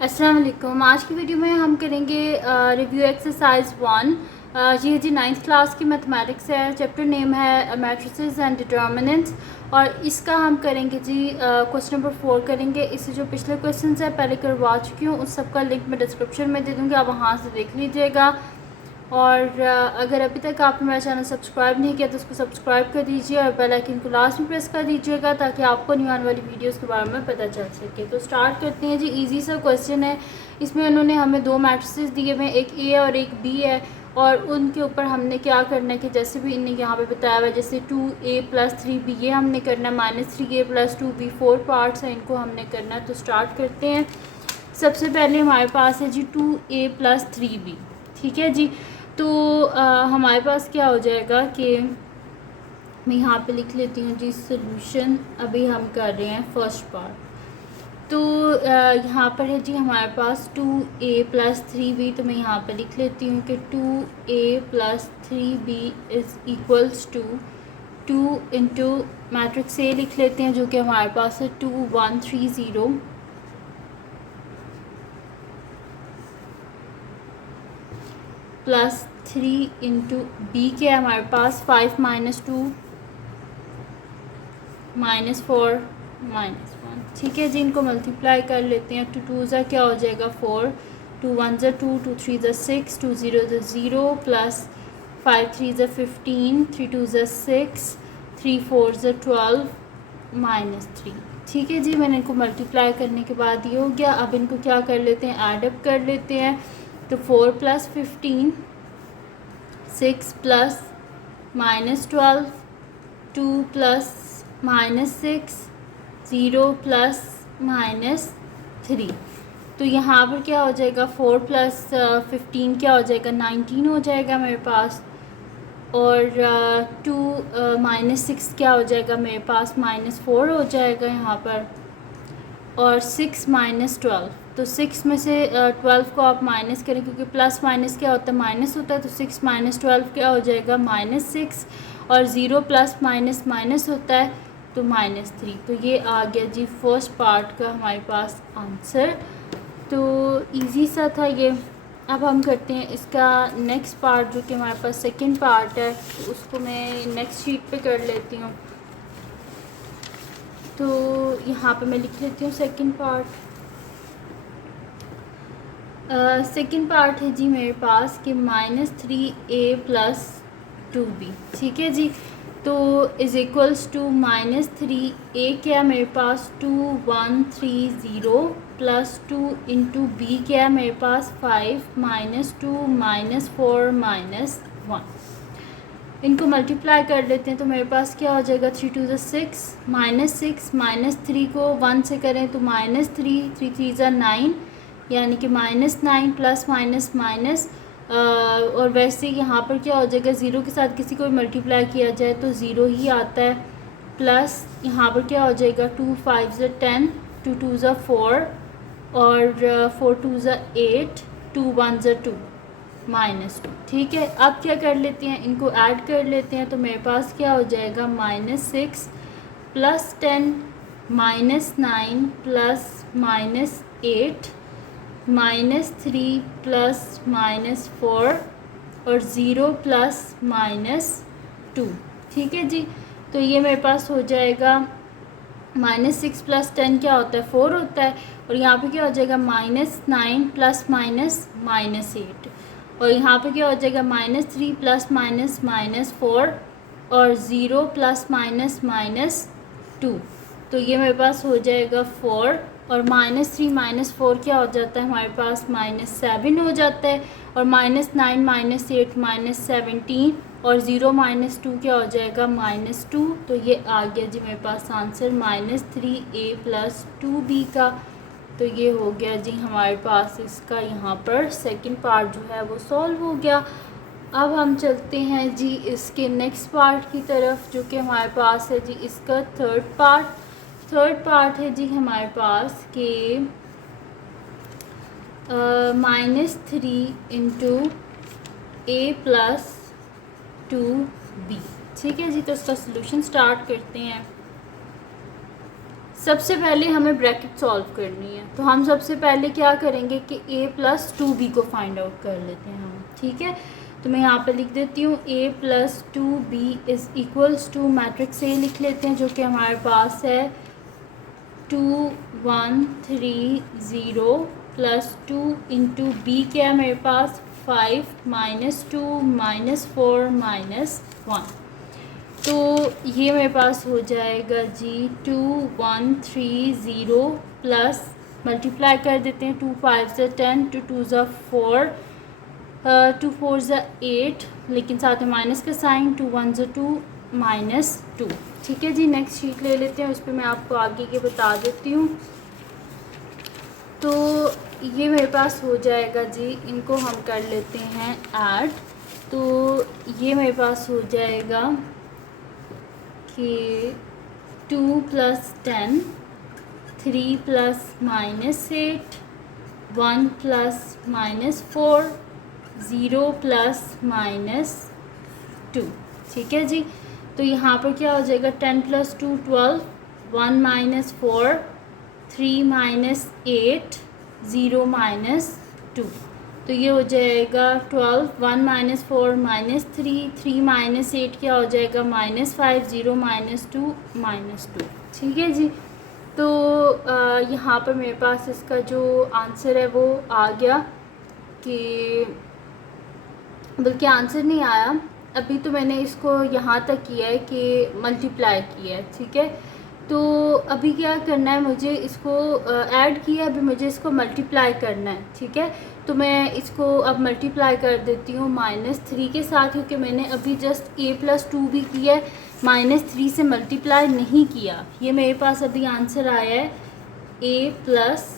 अस्सलाम वालेकुम। आज की वीडियो में हम करेंगे रिव्यू एक्सरसाइज 1। ये जी 9th क्लास की मैथमेटिक्स है। चैप्टर नेम है मैट्रिसेस एंड डिटर्मिनेंट्स और इसका हम करेंगे जी क्वेश्चन नंबर 4 करेंगे। इससे जो पिछले क्वेश्चन है पहले करवा चुकी हूँ, उस सब का लिंक मैं डिस्क्रिप्शन में दे दूँगी, आप वहाँ से देख लीजिएगा। और अगर अभी तक आपने मेरा चैनल सब्सक्राइब नहीं किया तो उसको सब्सक्राइब कर दीजिए और बेल आइकन को लास्ट में प्रेस कर दीजिएगा ताकि आपको न्यू आने वाली वीडियोस के बारे में पता चल सके। तो स्टार्ट करते हैं जी। इजी सा क्वेश्चन है। इसमें उन्होंने हमें दो मैट्रिसेस दिए हुए हैं, एक ए और एक बी है, और उनके ऊपर हमने क्या करना है कि जैसे भी इन्हें यहाँ पे बताया हुआ है, जैसे 2a + 3b ये हमने करना है, -3a + 2b 4 पार्ट्स हैं, इनको हमने करना है। तो स्टार्ट करते हैं। सबसे पहले हमारे पास है जी 2a + 3b। ठीक है जी। तो हमारे पास क्या हो जाएगा कि मैं यहाँ पे लिख लेती हूँ जी सॉल्यूशन। अभी हम कर रहे हैं फर्स्ट पार्ट। तो यहाँ पर है जी हमारे पास 2a + 3b। तो मैं यहाँ पे लिख लेती हूँ कि 2a + 3b = 2 into matrix A लिख लेते हैं जो कि हमारे पास है 2 1 3 0 प्लस 3 इंटू बी के हमारे पास 5 - 2 -4 -1। ठीक है जी। इनको मल्टीप्लाई कर लेते हैं। 2 2 ज़ा क्या हो जाएगा 4, 2 1 ज़ा 2, 2 3 ज़ा 6, 2 0 ज़ा 0 प्लस 5 3 ज़ा 15, 3 2 ज़ा 6, 3 4 ज़ा 12 -3। ठीक है जी। मैंने इनको मल्टीप्लाई करने के बाद ये हो गया। अब इनको क्या कर लेते हैं, एडअप कर लेते हैं। तो 4 + 15, 6 + -12, 2 + -6, 0 + -3। तो यहाँ पर क्या हो जाएगा 4 + 15 क्या हो जाएगा 19 हो जाएगा मेरे पास। और 2 -6 क्या हो जाएगा मेरे पास -4 हो जाएगा यहाँ पर। और 6 - 12, तो 6 में से 12 को आप माइनस करें क्योंकि प्लस माइनस क्या होता है माइनस होता है। तो 6 - 12 क्या हो जाएगा -6, और 0 + माइनस होता है तो -3। तो ये आ गया जी फर्स्ट पार्ट का हमारे पास आंसर। तो इजी सा था ये। अब हम करते हैं इसका नेक्स्ट पार्ट जो कि हमारे पास सेकंड पार्ट है। तो उसको मैं नेक्स्ट शीट पे कर लेती हूँ। तो यहाँ पे मैं लिख लेती हूँ सेकंड पार्ट। सेकंड पार्ट है जी मेरे पास कि -3a + 2b। ठीक है जी। तो = -3a क्या मेरे पास 2 1 3 0 प्लस 2 इंटू बी क्या मेरे पास 5 -2 -4 -1। इनको मल्टीप्लाई कर लेते हैं तो मेरे पास क्या हो जाएगा 3 2 6 -6 -3 को 1 से करें तो -3 3 3 ज़ा 9 यानी कि -9 प्लस माइनस माइनस। और वैसे यहाँ पर क्या हो जाएगा 0 के साथ किसी को भी मल्टीप्लाई किया जाए तो 0 ही आता है। प्लस यहाँ पर क्या हो जाएगा 2 5 ज़ा 10, 2 2 ज़ा 4 और 4 2 ज़ा 8, 2 1 ज़ा 2 -2। ठीक है। अब क्या कर लेते हैं, इनको ऐड कर लेते हैं। तो मेरे पास क्या हो जाएगा -6 + 10 -9 प्लस -8 -3 प्लस -4 और 0 प्लस -2। ठीक है जी। तो ये मेरे पास हो जाएगा -6 + 10 क्या होता है 4 होता है, और यहाँ पे क्या हो जाएगा -9 प्लस -8, और यहाँ पे क्या हो जाएगा -3 प्लस -4 और 0 प्लस -2। तो ये मेरे पास हो जाएगा 4, और -3 -4 क्या हो जाता है हमारे पास -7 हो जाता है, और -9 -8 -17 और 0 -2 क्या हो जाएगा -2। तो ये आ गया जी मेरे पास आंसर -3a + 2b का। तो ये हो गया जी हमारे पास इसका यहाँ पर सेकंड पार्ट जो है वो सॉल्व हो गया। अब हम चलते हैं जी इसके नेक्स्ट पार्ट की तरफ जो कि हमारे पास है जी इसका थर्ड पार्ट है जी हमारे पास कि -3 इंटू a + 2b। ठीक है जी। तो इसका सोल्यूशन स्टार्ट करते हैं। सबसे पहले हमें ब्रैकेट सॉल्व करनी है, तो हम सबसे पहले क्या करेंगे कि a प्लस 2b को फाइंड आउट कर लेते हैं हम, ठीक है। तो मैं यहाँ पे लिख देती हूँ a plus 2b is equals to matrix a लिख लेते हैं जो कि हमारे पास है 2 1 3 0 प्लस 2 इंटू b क्या है मेरे पास 5 माइनस 2 माइनस 4 माइनस 1। तो ये मेरे पास हो जाएगा जी 2 1 3 0 प्लस मल्टीप्लाई कर देते हैं 2 5 ज़ा 10 2 2 ज़ा 4 2 4 ज़ा 8, लेकिन साथ में माइनस का साइन 2 1 ज़ा 2 माइनस 2। ठीक है जी, नेक्स्ट शीट ले लेते हैं, उस पर मैं आपको आगे के बता देती हूँ। तो ये मेरे पास हो जाएगा जी, इनको हम कर लेते हैं ऐड। तो ये मेरे पास हो जाएगा कि 2 plus 10 3 plus minus 8 1 plus minus 4 0 plus minus 2। ठीक है जी, तो यहाँ पर क्या हो जाएगा 10 प्लस 2 12 1 माइनस 4 3 माइनस 8 0 माइनस 2। तो ये हो जाएगा 12 1 माइनस 4 माइनस 3 माइनस 8 क्या हो जाएगा माइनस 5 0 माइनस 2 माइनस 2। ठीक है जी, तो यहाँ पर मेरे पास इसका जो आंसर है वो आ गया, कि बल्कि आंसर नहीं आया अभी, तो मैंने इसको यहाँ तक किया है कि मल्टीप्लाई किया है। ठीक है, तो अभी क्या करना है, मुझे इसको ऐड किया, अभी मुझे इसको मल्टीप्लाई करना है। ठीक है, तो मैं इसको अब मल्टीप्लाई कर देती हूँ -3 के साथ, क्योंकि मैंने अभी जस्ट a प्लस 2 भी किया है, -3 से मल्टीप्लाई नहीं किया। ये मेरे पास अभी आंसर आया है a प्लस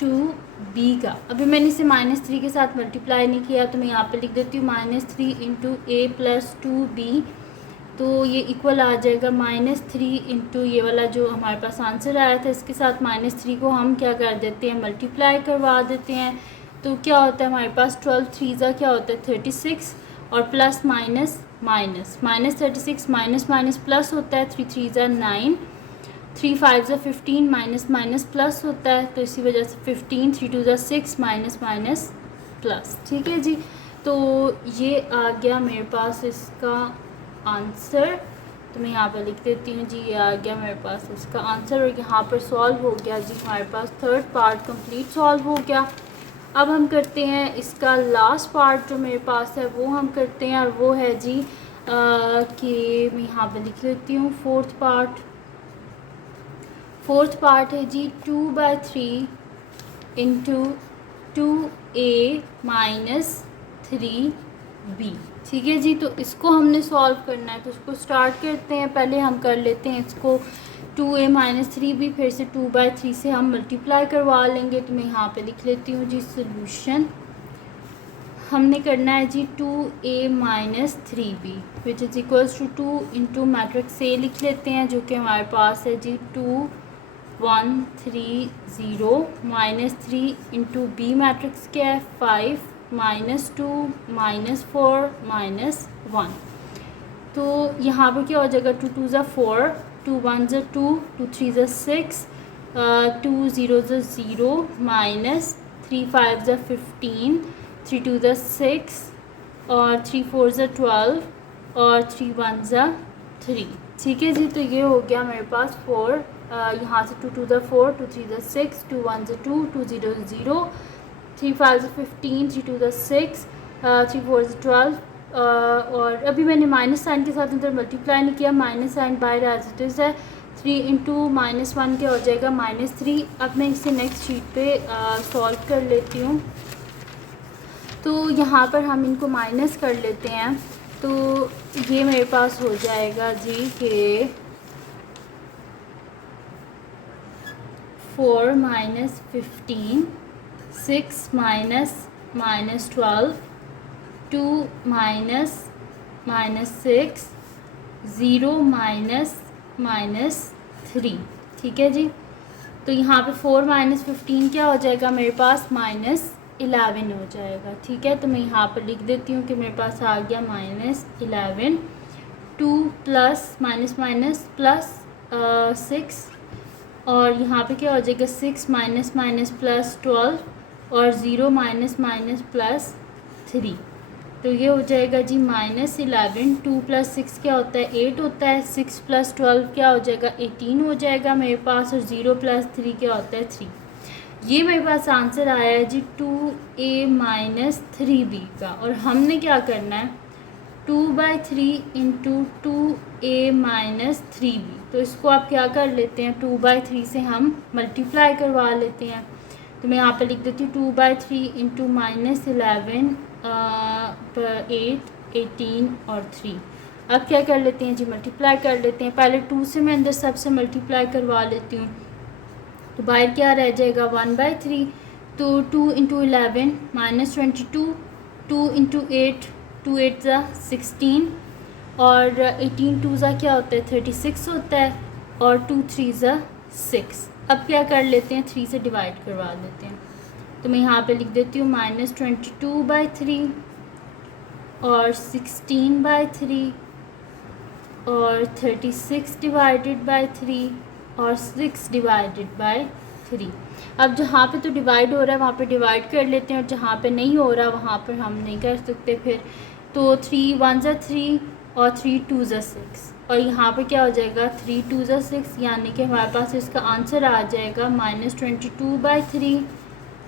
2b का। अभी मैंने इसे -3 के साथ मल्टीप्लाई नहीं किया, तो मैं यहाँ पे लिख देती हूँ -3 इंटू a प्लस 2b। तो ये इक्वल आ जाएगा -3 इंटू ये वाला जो हमारे पास आंसर आया था, इसके साथ -3 को हम क्या कर देते हैं, मल्टीप्लाई करवा देते हैं। तो क्या होता है हमारे पास 12 3 ज़ा क्या होता है 36, और plus minus minus -36 minus minus plus होता है 3 3 ज़ा 9 3 5 ज़ा 15 माइनस माइनस प्लस होता है, तो इसी वजह से 15 3 2 ज़ा 6 माइनस माइनस प्लस। ठीक है जी, तो ये आ गया मेरे पास इसका आंसर। तो मैं यहाँ पर लिख देती हूँ जी, ये आ गया मेरे पास इसका आंसर, और यहाँ पर सॉल्व हो गया जी, हमारे पास थर्ड पार्ट कंप्लीट सॉल्व हो गया। अब हम करते हैं इसका लास्ट पार्ट जो मेरे पास है वो हम करते हैं, और वो है जी कि मैं यहाँ पर लिख लेती हूँ फोर्थ पार्ट है जी 2/3 इंटू 2a माइनस 3b। ठीक है जी, तो इसको हमने सॉल्व करना है, तो इसको स्टार्ट करते हैं। पहले हम कर लेते हैं इसको 2a माइनस 3b, फिर से 2/3 से हम मल्टीप्लाई करवा लेंगे। तो मैं यहाँ पे लिख लेती हूँ जी सोल्यूशन। हमने करना है जी 2a minus 3b which is equals to 2 into matrix a लिख लेते हैं, जो कि हमारे पास है जी 2 1 3 0 -3 इंटू b मैट्रिक्स क्या है 5 -2 -4 -1। तो यहाँ पर क्या हो जाएगा 2 2 ज़ा 4 2 1 ज़ा 2 2 3 ज़ा 6 2 0 ज़ा 0 -3 5 ज़ा 15 3 2 ज़ा 6 और 3 4 ज़ा 12 और 3 1 ज़ा 3। ठीक है जी, तो ये हो गया मेरे पास 4, यहाँ से 2 2 ज़ा 4 2 3 ज़ा 6 2 1 ज़ा 2 2 0 0 3 5 ज़ा 15 3 2 ज़ा 6 3 4 ज़ा 12, और अभी मैंने माइनस साइन के साथ इधर मल्टीप्लाई नहीं किया, माइनस साइन बाहर एज इट इज़ है। 3 इंटू -1 क्या हो जाएगा -3। अब मैं इसे नेक्स्ट शीट पे सॉल्व कर लेती हूँ। तो यहाँ पर हम इनको माइनस कर लेते हैं, तो ये मेरे पास हो जाएगा जी कि 4 माइनस 15 6 माइनस 12 2 माइनस 6 0 माइनस 3। ठीक है जी, तो यहाँ पे 4 माइनस 15 क्या हो जाएगा मेरे पास -11 हो जाएगा। ठीक है, तो मैं यहाँ पर लिख देती हूँ कि मेरे पास आ गया -11। 2 प्लस माइनस माइनस प्लस 6 और यहाँ पे क्या हो जाएगा 6 माइनस माइनस प्लस 12 और 0 माइनस माइनस प्लस 3। तो ये हो जाएगा जी -11। 2 + 6 क्या होता है 8 होता है। 6 + 12 क्या हो जाएगा 18 हो जाएगा मेरे पास। और 0 + 3 क्या होता है 3। ये मेरे पास आंसर आया है जी 2a - 3b का। और हमने क्या करना है 2/3 × 2a - 3b। तो इसको आप क्या कर लेते हैं 2/3 से हम मल्टीप्लाई करवा लेते हैं। तो मैं यहाँ पे लिख देती हूँ 2/3 × -11 8 18 और 3। अब क्या कर लेते हैं जी मल्टीप्लाई कर लेते हैं। पहले 2 से मैं अंदर सबसे मल्टीप्लाई करवा लेती हूँ। तो बाहर क्या रह जाएगा 1/3। तो 2 × 11 -22। 2 × 8 2 8 ज़ा 16 और 18 2 ज़ा क्या होता है 36 होता है। और 2 3 ज़ा 6। अब क्या कर लेते हैं 3 से डिवाइड करवा लेते हैं। तो मैं यहाँ पे लिख देती हूँ -22/3 और 16/3 और 36 डिवाइडेड बाई 3 और 6 डिवाइडेड बाई 3। अब जहाँ पे तो डिवाइड हो रहा है वहाँ पे डिवाइड कर लेते हैं और जहाँ पे नहीं हो रहा वहाँ पर हम नहीं कर सकते फिर। तो 3 1 ज़ा 3 और 3 2 ज़ा 6 और यहाँ पे क्या हो जाएगा 3 2 ज़ा 6 यानी कि हमारे पास इसका आंसर आ जाएगा -22/3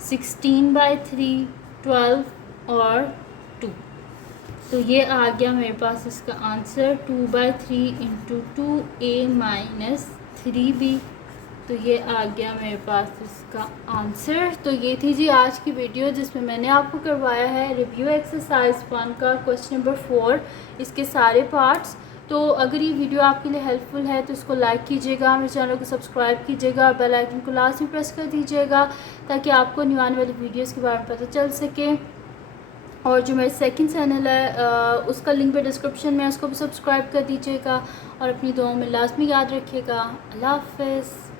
16/3 12 और 2। तो ये आ गया मेरे पास इसका आंसर 2/3 × 2a - 3b। तो ये आ गया मेरे पास इसका आंसर। तो ये थी जी आज की वीडियो जिसमें मैंने आपको करवाया है रिव्यू एक्सरसाइज 1 का क्वेश्चन नंबर 4 इसके सारे पार्ट्स। तो अगर ये वीडियो आपके लिए हेल्पफुल है तो इसको लाइक कीजिएगा, मेरे चैनल को सब्सक्राइब कीजिएगा और बेल आइकन को लास्ट में प्रेस कर दीजिएगा ताकि आपको न्यू आने वाली वीडियोज़ के बारे में पता चल सके। और जो मेरा सेकंड चैनल है उसका लिंक पे डिस्क्रिप्शन में, उसको भी सब्सक्राइब कर दीजिएगा और अपनी दुआओं में लाजमी याद रखिएगा। अल्लाह हाफ़िज़।